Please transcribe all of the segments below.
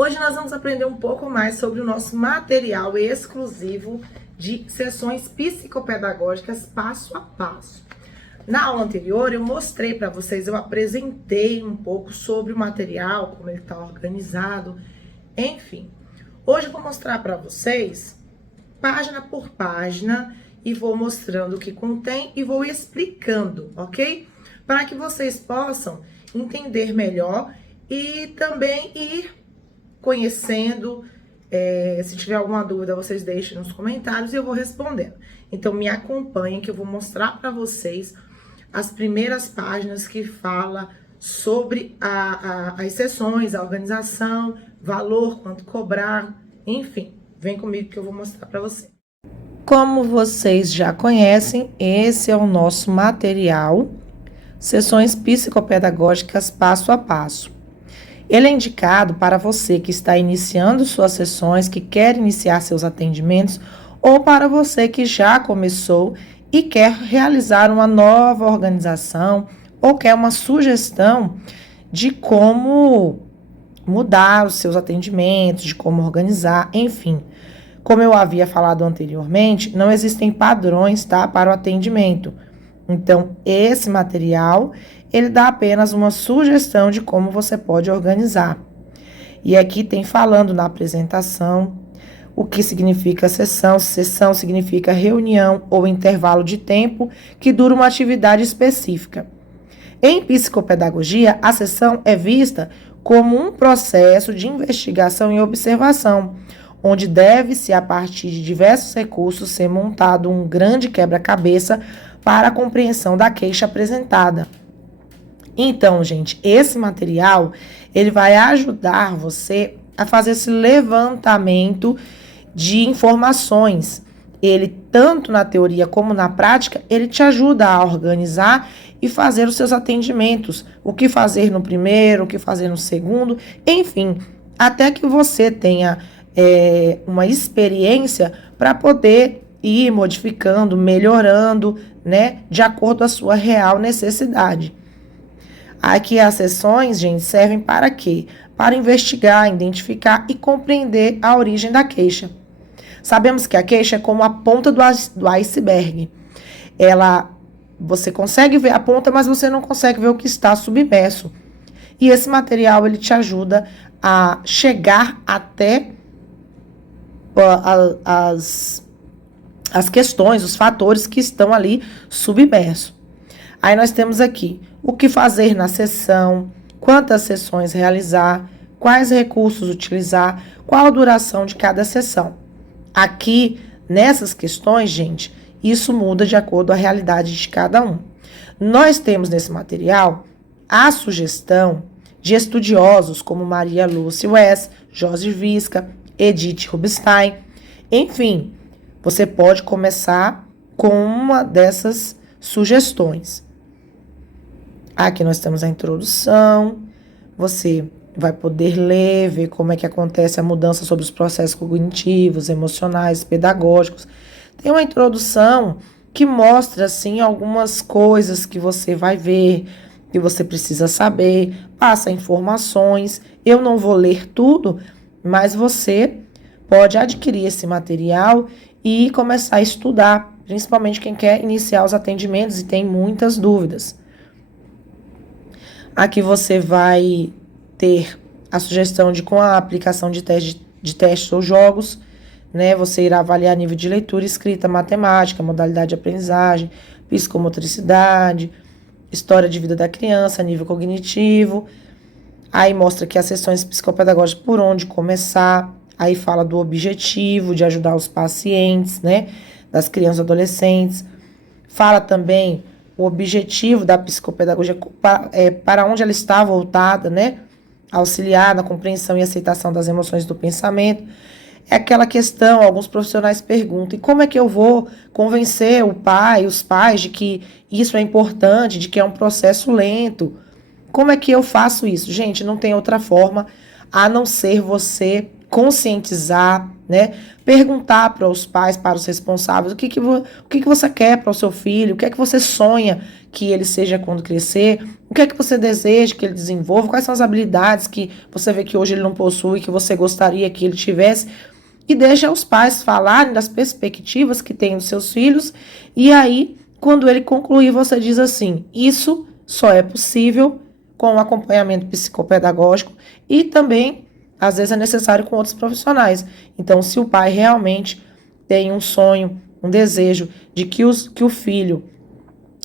Hoje nós vamos aprender um pouco mais sobre o nosso material exclusivo de sessões psicopedagógicas passo a passo. Na aula anterior eu mostrei para vocês, eu apresentei um pouco sobre o material, como ele está organizado, enfim. Hoje eu vou mostrar para vocês, página por página, e vou mostrando o que contém e vou explicando, ok? Para que vocês possam entender melhor e também ir conhecendo. Se tiver alguma dúvida, vocês deixem nos comentários e eu vou respondendo. Então, me acompanhem que eu vou mostrar para vocês as primeiras páginas que fala sobre as sessões, a organização, valor, quanto cobrar, enfim. Vem comigo que eu vou mostrar para vocês. Como vocês já conhecem, esse é o nosso material, Sessões Psicopedagógicas Passo a Passo. Ele é indicado para você que está iniciando suas sessões, que quer iniciar seus atendimentos, ou para você que já começou e quer realizar uma nova organização, ou quer uma sugestão de como mudar os seus atendimentos, de como organizar, enfim. Como eu havia falado anteriormente, não existem padrões, tá, para o atendimento. Então, esse material, ele dá apenas uma sugestão de como você pode organizar. E aqui tem falando na apresentação o que significa sessão. Sessão significa reunião ou intervalo de tempo que dura uma atividade específica. Em psicopedagogia, a sessão é vista como um processo de investigação e observação, onde deve-se, a partir de diversos recursos, ser montado um grande quebra-cabeça para a compreensão da queixa apresentada. Então, gente, esse material, ele vai ajudar você a fazer esse levantamento de informações. Ele, tanto na teoria como na prática, ele te ajuda a organizar e fazer os seus atendimentos. O que fazer no primeiro, o que fazer no segundo, enfim, até que você tenha uma experiência para poder ir modificando, melhorando, né, de acordo com a sua real necessidade. Aqui as sessões, gente, servem para quê? Para investigar, identificar e compreender a origem da queixa. Sabemos que a queixa é como a ponta do iceberg. Você consegue ver a ponta, mas você não consegue ver o que está submerso. E esse material, ele te ajuda a chegar até as questões, os fatores que estão ali submersos. Aí nós temos aqui o que fazer na sessão, quantas sessões realizar, quais recursos utilizar, qual a duração de cada sessão. Aqui, nessas questões, gente, isso muda de acordo com a realidade de cada um. Nós temos nesse material a sugestão de estudiosos como Maria Lucy West, Jorge Visca, Edith Rubinstein, enfim, você pode começar com uma dessas sugestões. Aqui nós temos a introdução, você vai poder ler, ver como é que acontece a mudança sobre os processos cognitivos, emocionais, pedagógicos. Tem uma introdução que mostra, assim, algumas coisas que você vai ver, que você precisa saber, passa informações. Eu não vou ler tudo, mas você pode adquirir esse material e começar a estudar, principalmente quem quer iniciar os atendimentos e tem muitas dúvidas. Aqui você vai ter a sugestão de, com a aplicação de testes ou jogos, né, você irá avaliar nível de leitura, escrita, matemática, modalidade de aprendizagem, psicomotricidade, história de vida da criança, nível cognitivo. Aí mostra que as sessões psicopedagógicas, por onde começar. Aí fala do objetivo de ajudar os pacientes, né, das crianças e adolescentes. Fala também o objetivo da psicopedagogia, para onde ela está voltada, né, auxiliar na compreensão e aceitação das emoções do pensamento. É aquela questão, alguns profissionais perguntam, e como é que eu vou convencer os pais de que isso é importante, de que é um processo lento? Como é que eu faço isso? Gente, não tem outra forma a não ser você conscientizar, né? Perguntar para os pais, para os responsáveis, o que você quer para o seu filho, o que é que você sonha que ele seja quando crescer, o que é que você deseja que ele desenvolva, quais são as habilidades que você vê que hoje ele não possui, que você gostaria que ele tivesse, e deixa os pais falarem das perspectivas que tem dos seus filhos, e aí, quando ele concluir, você diz assim, isso só é possível com o acompanhamento psicopedagógico e também, às vezes, é necessário com outros profissionais. Então, se o pai realmente tem um sonho, um desejo de que o filho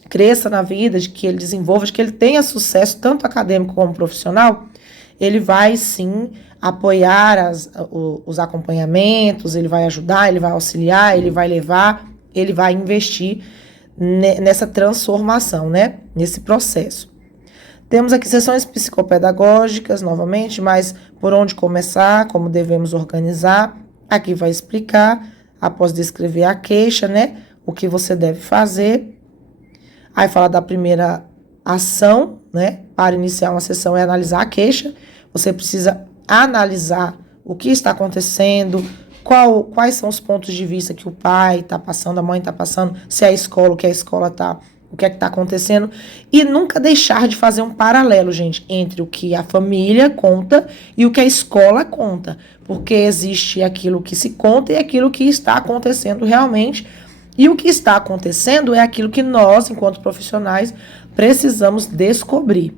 cresça na vida, de que ele desenvolva, de que ele tenha sucesso, tanto acadêmico como profissional, ele vai sim apoiar os acompanhamentos, ele vai ajudar, ele vai auxiliar, ele vai levar, ele vai investir nessa transformação, né? Nesse processo. Temos aqui sessões psicopedagógicas, novamente, mas por onde começar, como devemos organizar. Aqui vai explicar, após descrever a queixa, né? O que você deve fazer. Aí fala da primeira ação, né? Para iniciar uma sessão é analisar a queixa. Você precisa analisar o que está acontecendo, quais são os pontos de vista que o pai está passando, a mãe está passando, se é a escola, o que a escola está, o que é que está acontecendo. E nunca deixar de fazer um paralelo, gente, entre o que a família conta e o que a escola conta. Porque existe aquilo que se conta e aquilo que está acontecendo realmente. E o que está acontecendo é aquilo que nós, enquanto profissionais, precisamos descobrir.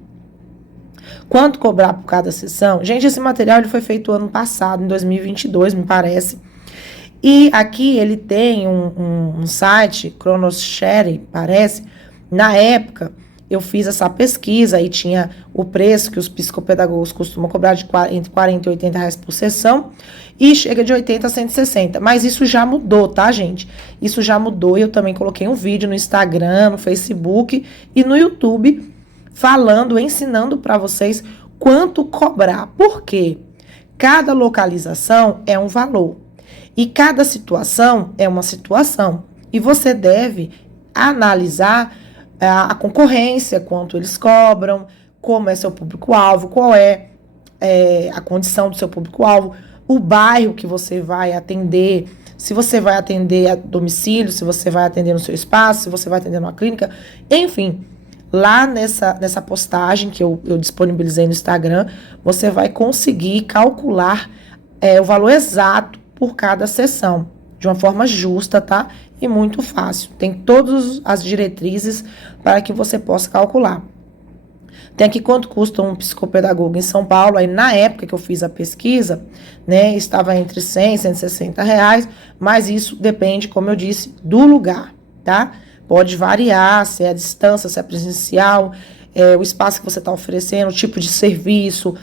Quanto cobrar por cada sessão? Gente, esse material ele foi feito ano passado, em 2022, me parece. E aqui ele tem um site, Chronoshare, parece. Na época, eu fiz essa pesquisa e tinha o preço que os psicopedagogos costumam cobrar entre 40 e 80 reais por sessão. E chega de 80 a 160. Mas isso já mudou, tá, gente? Isso já mudou. Eu também coloquei um vídeo no Instagram, no Facebook e no YouTube falando, ensinando para vocês quanto cobrar. Por quê? Cada localização é um valor. E cada situação é uma situação. E você deve analisar a concorrência, quanto eles cobram, como é seu público-alvo, qual é a condição do seu público-alvo, o bairro que você vai atender, se você vai atender a domicílio, se você vai atender no seu espaço, se você vai atender numa clínica, enfim. Lá nessa postagem que eu disponibilizei no Instagram, você vai conseguir calcular o valor exato por cada sessão, de uma forma justa, tá? E muito fácil. Tem todas as diretrizes para que você possa calcular. Tem aqui quanto custa um psicopedagogo em São Paulo. Aí na época que eu fiz a pesquisa, né, estava entre 100 e 160 reais, mas isso depende, como eu disse, do lugar, tá? Pode variar, se é a distância, se é presencial, o espaço que você está oferecendo, o tipo de serviço,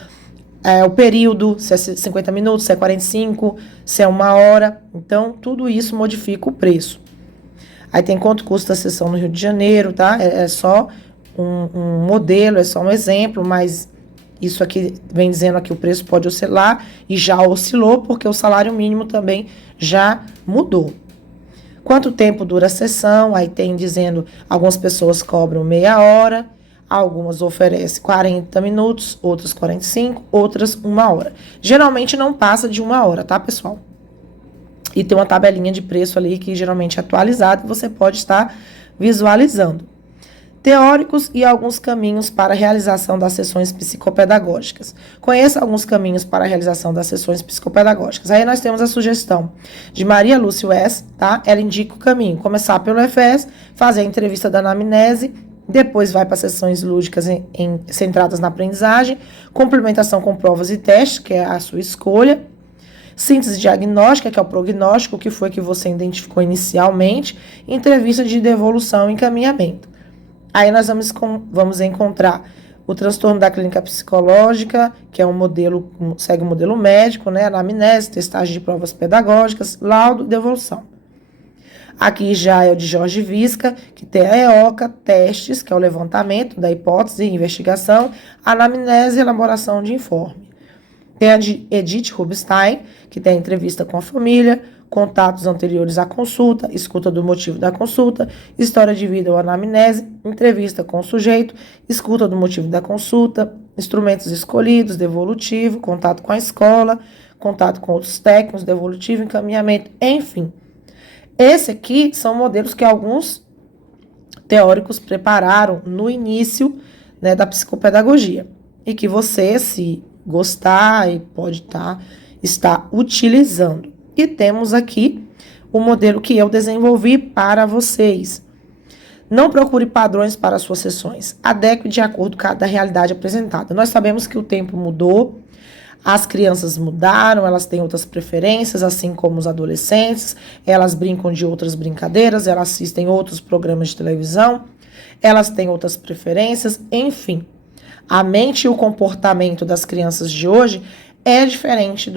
o período, se é 50 minutos, se é 45, se é 1 hora. Então, tudo isso modifica o preço. Aí tem quanto custa a sessão no Rio de Janeiro, tá? É só um modelo, é só um exemplo, mas isso aqui vem dizendo que o preço pode oscilar e já oscilou, porque o salário mínimo também já mudou. Quanto tempo dura a sessão? Aí tem dizendo, algumas pessoas cobram meia hora, algumas oferecem 40 minutos, outras 45, outras 1 hora. Geralmente não passa de 1 hora, tá, pessoal? E tem uma tabelinha de preço ali que geralmente é atualizada e você pode estar visualizando. Teóricos e alguns caminhos para a realização das sessões psicopedagógicas. Conheça alguns caminhos para a realização das sessões psicopedagógicas. Aí nós temos a sugestão de Maria Lúcia Wess, tá? Ela indica o caminho. Começar pelo EFES, fazer a entrevista da anamnese, depois vai para sessões lúdicas centradas na aprendizagem, complementação com provas e testes, que é a sua escolha, síntese diagnóstica, que é o prognóstico, que foi que você identificou inicialmente, entrevista de devolução e encaminhamento. Aí nós vamos encontrar o transtorno da clínica psicológica, que é um modelo, segue o modelo médico, né? Anamnese, testagem de provas pedagógicas, laudo e devolução. Aqui já é o de Jorge Visca, que tem a EOCA, testes, que é o levantamento da hipótese e investigação, anamnese e elaboração de informe. Tem a de Edith Rubinstein, que tem a entrevista com a família, contatos anteriores à consulta, escuta do motivo da consulta, história de vida ou anamnese, entrevista com o sujeito, escuta do motivo da consulta, instrumentos escolhidos, devolutivo, contato com a escola, contato com outros técnicos, devolutivo, encaminhamento, enfim. Esse aqui são modelos que alguns teóricos prepararam no início, né, da psicopedagogia. E que você, se gostar, e pode estar utilizando. E temos aqui o modelo que eu desenvolvi para vocês. Não procure padrões para suas sessões. Adeque de acordo com a realidade apresentada. Nós sabemos que o tempo mudou, as crianças mudaram, elas têm outras preferências, assim como os adolescentes. Elas brincam de outras brincadeiras, elas assistem outros programas de televisão, elas têm outras preferências, enfim. A mente e o comportamento das crianças de hoje é diferente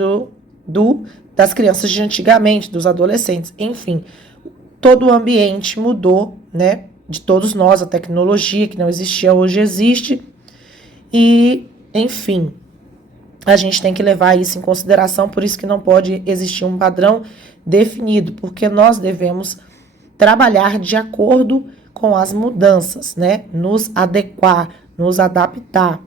das crianças de antigamente, dos adolescentes. Enfim, todo o ambiente mudou, né? De todos nós, a tecnologia que não existia hoje existe. E, enfim, a gente tem que levar isso em consideração, por isso que não pode existir um padrão definido, porque nós devemos trabalhar de acordo com as mudanças, né? Nos adequar, nos adaptar.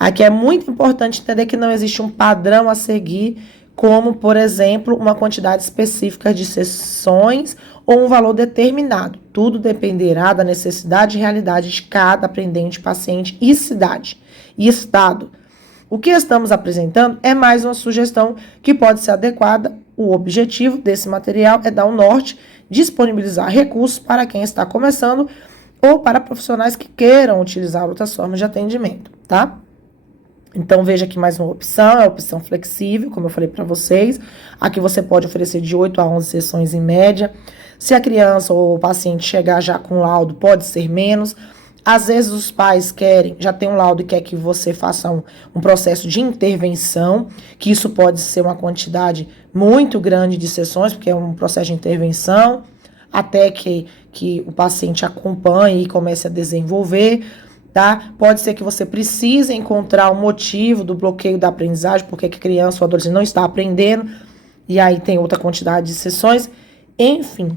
Aqui é muito importante entender que não existe um padrão a seguir, como, por exemplo, uma quantidade específica de sessões ou um valor determinado. Tudo dependerá da necessidade e realidade de cada aprendente, paciente e cidade e estado. O que estamos apresentando é mais uma sugestão que pode ser adequada. O objetivo desse material é dar um norte, disponibilizar recursos para quem está começando ou para profissionais que queiram utilizar outras formas de atendimento, tá? Então, veja aqui mais uma opção, é a opção flexível, como eu falei para vocês. Aqui você pode oferecer de 8 a 11 sessões em média. Se a criança ou o paciente chegar já com laudo, pode ser menos. Às vezes os pais já tem um laudo e quer que você faça um processo de intervenção, que isso pode ser uma quantidade muito grande de sessões, porque é um processo de intervenção, até que o paciente acompanhe e comece a desenvolver, tá? Pode ser que você precise encontrar o motivo do bloqueio da aprendizagem, porque a criança ou adolescente não está aprendendo, e aí tem outra quantidade de sessões, enfim.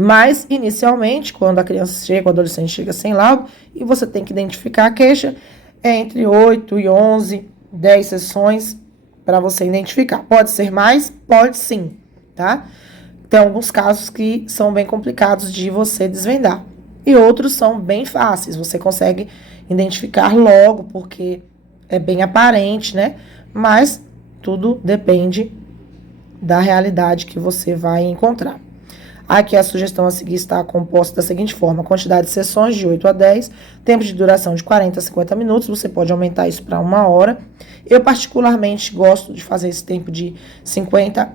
Mas, inicialmente, quando a criança chega, o adolescente chega sem laudo, e você tem que identificar a queixa, é entre 8 e 11, 10 sessões para você identificar. Pode ser mais? Pode sim, tá? Tem alguns casos que são bem complicados de você desvendar. E outros são bem fáceis, você consegue identificar logo, porque é bem aparente, né? Mas tudo depende da realidade que você vai encontrar. Aqui a sugestão a seguir está composta da seguinte forma: quantidade de sessões de 8 a 10, tempo de duração de 40 a 50 minutos, você pode aumentar isso para 1 hora. Eu particularmente gosto de fazer esse tempo de 50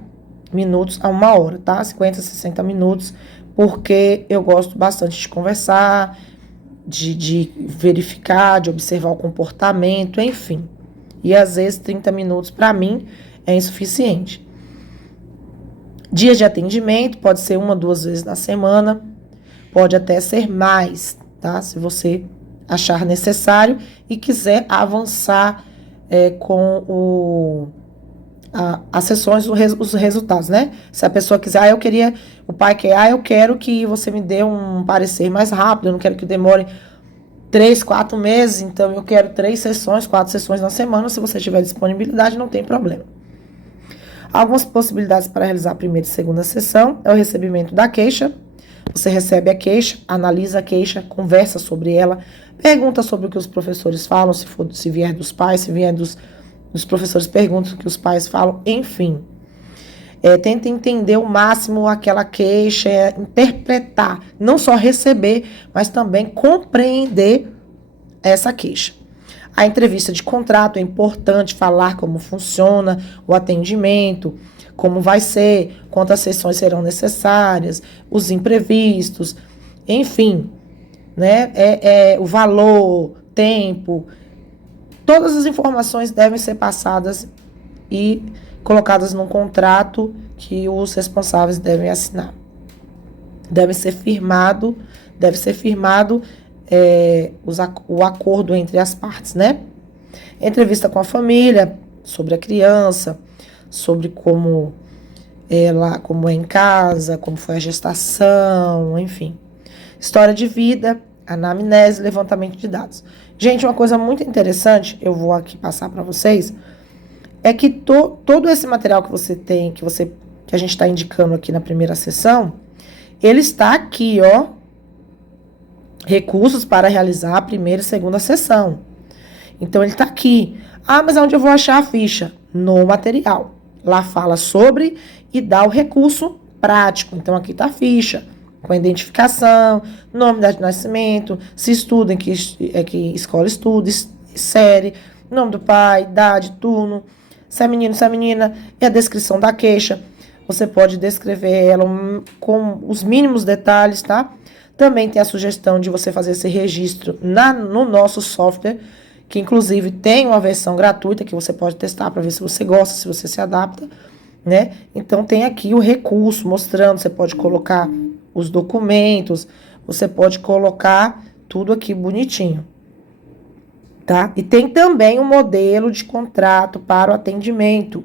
minutos a 1 hora, tá? 50 a 60 minutos, porque eu gosto bastante de conversar, de verificar, de observar o comportamento, enfim. E às vezes 30 minutos para mim é insuficiente. Dias de atendimento, pode ser 1 ou 2 vezes na semana, pode até ser mais, tá? Se você achar necessário e quiser avançar com as sessões, os resultados, né? Se a pessoa quiser, o pai quer, eu quero que você me dê um parecer mais rápido, eu não quero que demore 3, 4 meses, então eu quero 3 sessões, 4 sessões na semana. Se você tiver disponibilidade, não tem problema. Algumas possibilidades para realizar a primeira e segunda sessão é o recebimento da queixa. Você recebe a queixa, analisa a queixa, conversa sobre ela, pergunta sobre o que os professores falam, se vier dos pais, se vier dos professores, pergunta o que os pais falam, enfim. Tenta entender o máximo aquela queixa, interpretar, não só receber, mas também compreender essa queixa. A entrevista de contrato é importante falar como funciona o atendimento, como vai ser, quantas sessões serão necessárias, os imprevistos, enfim, né? O valor, tempo, todas as informações devem ser passadas e colocadas num contrato que os responsáveis devem assinar. Deve ser firmado o acordo entre as partes, né? Entrevista com a família, sobre a criança, sobre como é em casa, como foi a gestação, enfim. História de vida, anamnese, levantamento de dados. Gente, uma coisa muito interessante, eu vou aqui passar para vocês, é que todo esse material que você tem, que a gente está indicando aqui na primeira sessão, ele está aqui, ó, recursos para realizar a primeira e segunda sessão. Então, ele está aqui. Ah, mas onde eu vou achar a ficha? No material. Lá fala sobre e dá o recurso prático. Então, aqui está a ficha, com a identificação, nome, data de nascimento, se estuda, em que escola estuda, série, nome do pai, idade, turno, se é menino, se é menina, e a descrição da queixa. Você pode descrever ela com os mínimos detalhes, tá? Também tem a sugestão de você fazer esse registro no nosso software, que inclusive tem uma versão gratuita que você pode testar para ver se você gosta, se você se adapta, né? Então tem aqui o recurso mostrando, você pode colocar os documentos, você pode colocar tudo aqui bonitinho, tá? E tem também um modelo de contrato para o atendimento,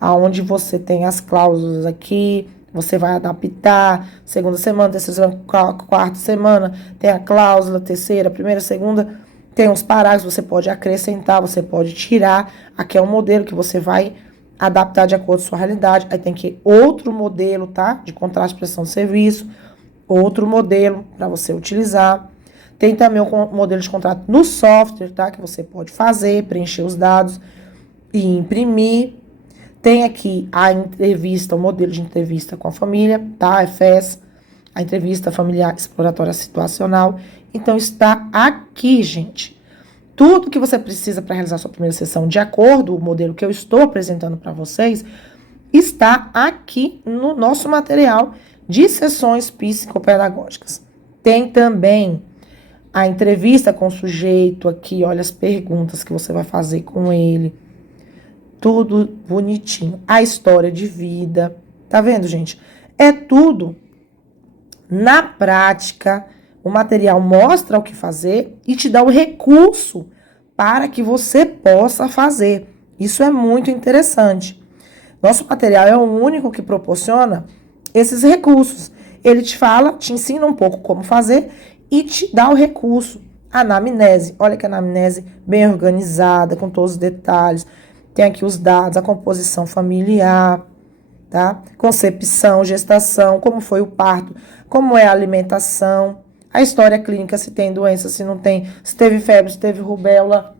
aonde você tem as cláusulas aqui, você vai adaptar, segunda semana, terceira semana, quarta semana, tem a cláusula, terceira, primeira, segunda, tem uns parágrafos, você pode acrescentar, você pode tirar, aqui é um modelo que você vai adaptar de acordo com a sua realidade, aí tem que outro modelo, tá? De contrato de prestação de serviço, outro modelo para você utilizar. Tem também o modelo de contrato no software, tá? Que você pode fazer, preencher os dados e imprimir. Tem aqui a entrevista, o modelo de entrevista com a família, tá? A FES, a entrevista familiar exploratória situacional. Então, está aqui, gente. Tudo que você precisa para realizar sua primeira sessão, de acordo com o modelo que eu estou apresentando para vocês, está aqui no nosso material de sessões psicopedagógicas. Tem também a entrevista com o sujeito aqui, olha as perguntas que você vai fazer com ele. Tudo bonitinho. A história de vida. Tá vendo, gente? É tudo na prática. O material mostra o que fazer e te dá o recurso para que você possa fazer. Isso é muito interessante. Nosso material é o único que proporciona esses recursos. Ele te fala, te ensina um pouco como fazer e te dá o recurso. A anamnese, olha que anamnese bem organizada, com todos os detalhes. Tem aqui os dados, a composição familiar, tá? Concepção, gestação, como foi o parto, como é a alimentação, a história clínica, se tem doença, se não tem, se teve febre, se teve rubéola.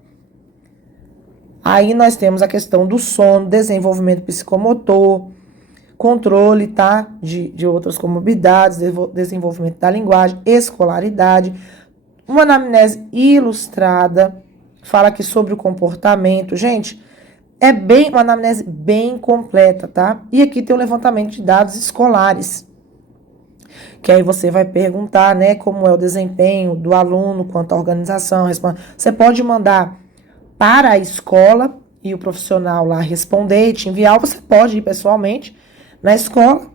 Aí nós temos a questão do sono, desenvolvimento psicomotor, controle, tá? De outras comorbidades, desenvolvimento da linguagem, escolaridade, uma anamnese ilustrada, fala aqui sobre o comportamento. Gente, é uma anamnese bem completa, tá? E aqui tem o levantamento de dados escolares, que aí você vai perguntar, né, como é o desempenho do aluno, quanto à organização, você pode mandar para a escola e o profissional lá responder, te enviar, ou você pode ir pessoalmente na escola,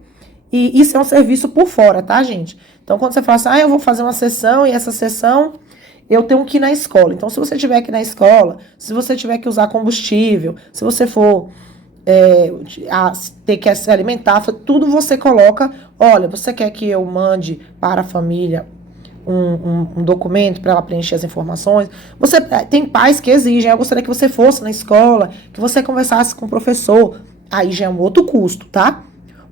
e isso é um serviço por fora, tá, gente? Então, quando você fala assim, eu vou fazer uma sessão, e essa sessão eu tenho que ir na escola. Então, se você tiver que ir na escola, se você tiver que usar combustível, se você for ter que se alimentar, tudo você coloca, olha, você quer que eu mande para a família um documento para ela preencher as informações? Você tem pais que exigem, eu gostaria que você fosse na escola, que você conversasse com o professor, aí já é um outro custo, tá?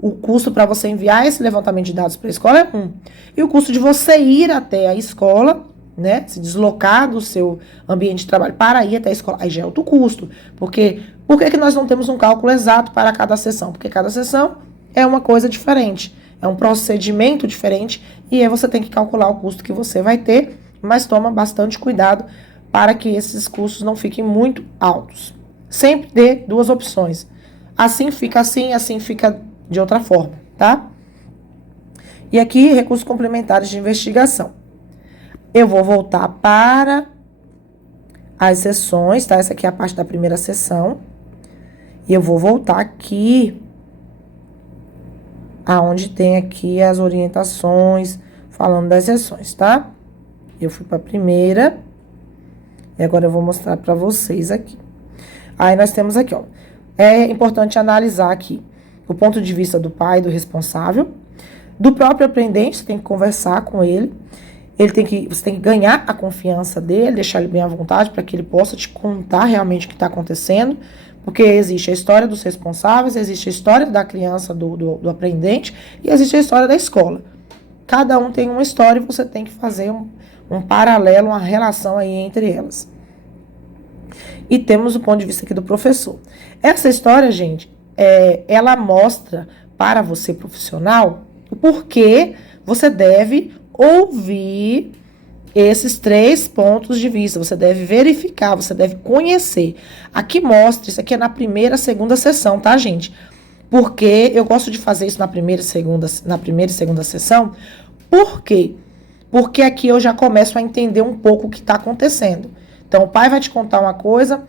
O custo para você enviar esse levantamento de dados para a escola é e o custo de você ir até a escola, né, se deslocar do seu ambiente de trabalho para ir até a escola, aí já é outro custo. Por que nós não temos um cálculo exato para cada sessão? Porque cada sessão é uma coisa diferente, é um procedimento diferente, e aí você tem que calcular o custo que você vai ter, mas toma bastante cuidado para que esses custos não fiquem muito altos. Sempre dê duas opções. Assim fica de outra forma, tá? E aqui, recursos complementares de investigação. Eu vou voltar para as sessões, tá? Essa aqui é a parte da primeira sessão. E eu vou voltar aqui, aonde tem aqui as orientações, falando das sessões, tá? Eu fui para a primeira, e agora eu vou mostrar para vocês aqui. Aí nós temos aqui, ó. É importante analisar aqui o ponto de vista do pai, do responsável, do próprio aprendente, você tem que conversar com ele. Você tem que ganhar a confiança dele, deixar ele bem à vontade para que ele possa te contar realmente o que está acontecendo, porque existe a história dos responsáveis, existe a história da criança, do aprendente, e existe a história da escola. Cada um tem uma história e você tem que fazer um paralelo, uma relação aí entre elas. E temos o ponto de vista aqui do professor. Essa história, gente, ela mostra para você, profissional, o porquê você deve ouvir esses 3 pontos de vista. Você deve verificar, você deve conhecer. Aqui mostra, isso aqui é na primeira, segunda sessão, tá, gente? Porque eu gosto de fazer isso na primeira e segunda sessão. Por quê? Porque aqui eu já começo a entender um pouco o que está acontecendo. Então, o pai vai te contar uma coisa,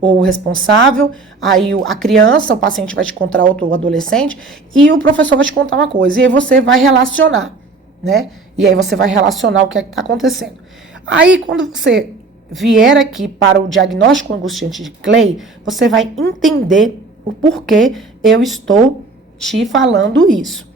ou o responsável, aí a criança, o paciente vai te contar outro, o adolescente, e o professor vai te contar uma coisa. E aí você vai relacionar, né? E aí você vai relacionar o que é que está acontecendo. Aí, quando você vier aqui para o diagnóstico angustiante de Clay, você vai entender o porquê eu estou te falando isso.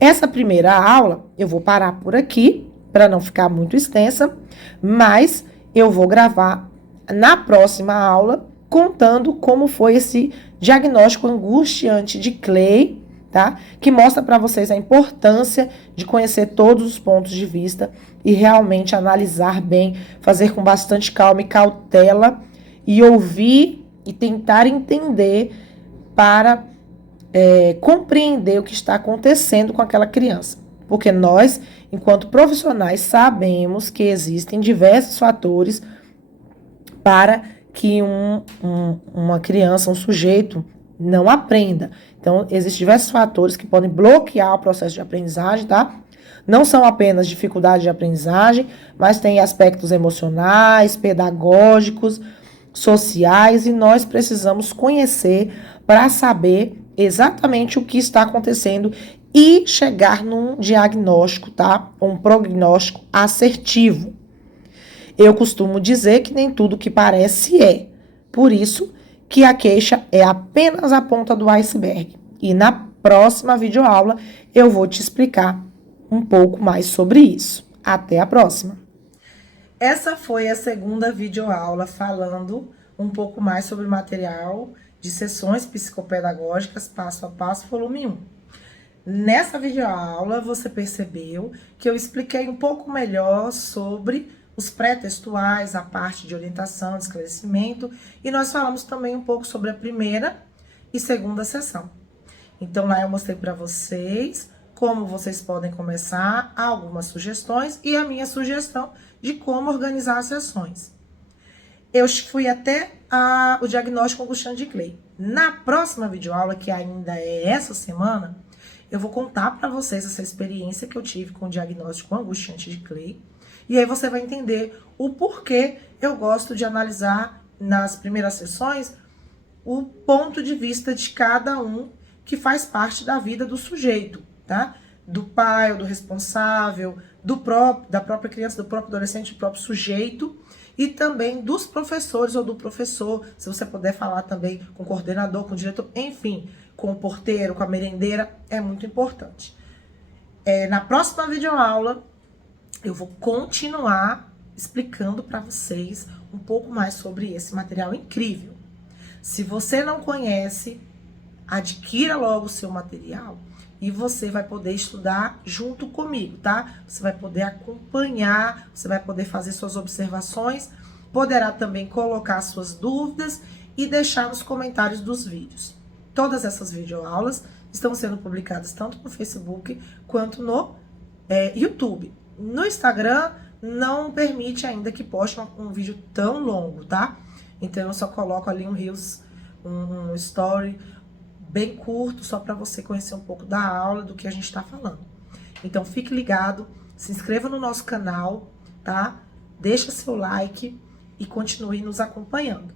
Essa primeira aula, eu vou parar por aqui, para não ficar muito extensa, mas eu vou gravar na próxima aula, contando como foi esse diagnóstico angustiante de Clay, tá? Que mostra para vocês a importância de conhecer todos os pontos de vista e realmente analisar bem, fazer com bastante calma e cautela e ouvir e tentar entender para compreender o que está acontecendo com aquela criança. Porque nós, enquanto profissionais, sabemos que existem diversos fatores para que uma criança, um sujeito, não aprenda. Então, existem diversos fatores que podem bloquear o processo de aprendizagem, tá? Não são apenas dificuldade de aprendizagem, mas tem aspectos emocionais, pedagógicos, sociais, e nós precisamos conhecer para saber exatamente o que está acontecendo e chegar num diagnóstico, tá? Um prognóstico assertivo. Eu costumo dizer que nem tudo que parece é. Por isso que a queixa é apenas a ponta do iceberg. E na próxima videoaula eu vou te explicar um pouco mais sobre isso. Até a próxima! Essa foi a segunda videoaula falando um pouco mais sobre o material de sessões psicopedagógicas passo a passo, volume 1. Nessa videoaula você percebeu que eu expliquei um pouco melhor sobre os pré-textuais, a parte de orientação, de esclarecimento, e nós falamos também um pouco sobre a primeira e segunda sessão. Então, lá eu mostrei para vocês como vocês podem começar, algumas sugestões e a minha sugestão de como organizar as sessões. Eu fui até o diagnóstico angustiante de Clay. Na próxima videoaula, que ainda é essa semana, eu vou contar para vocês essa experiência que eu tive com o diagnóstico angustiante de Clay. E aí você vai entender o porquê eu gosto de analisar nas primeiras sessões o ponto de vista de cada um que faz parte da vida do sujeito, tá? Do pai ou do responsável, da própria criança, do próprio adolescente, do próprio sujeito, e também dos professores ou do professor, se você puder falar também com o coordenador, com o diretor, enfim, com o porteiro, com a merendeira, é muito importante. Na próxima videoaula, eu vou continuar explicando para vocês um pouco mais sobre esse material incrível. Se você não conhece, adquira logo o seu material e você vai poder estudar junto comigo, tá? Você vai poder acompanhar, você vai poder fazer suas observações, poderá também colocar suas dúvidas e deixar nos comentários dos vídeos. Todas essas videoaulas estão sendo publicadas tanto no Facebook quanto no YouTube. No Instagram, não permite ainda que poste um vídeo tão longo, tá? Então, eu só coloco ali um Reels, um Story bem curto, só para você conhecer um pouco da aula, do que a gente está falando. Então, fique ligado, se inscreva no nosso canal, tá? Deixa seu like e continue nos acompanhando.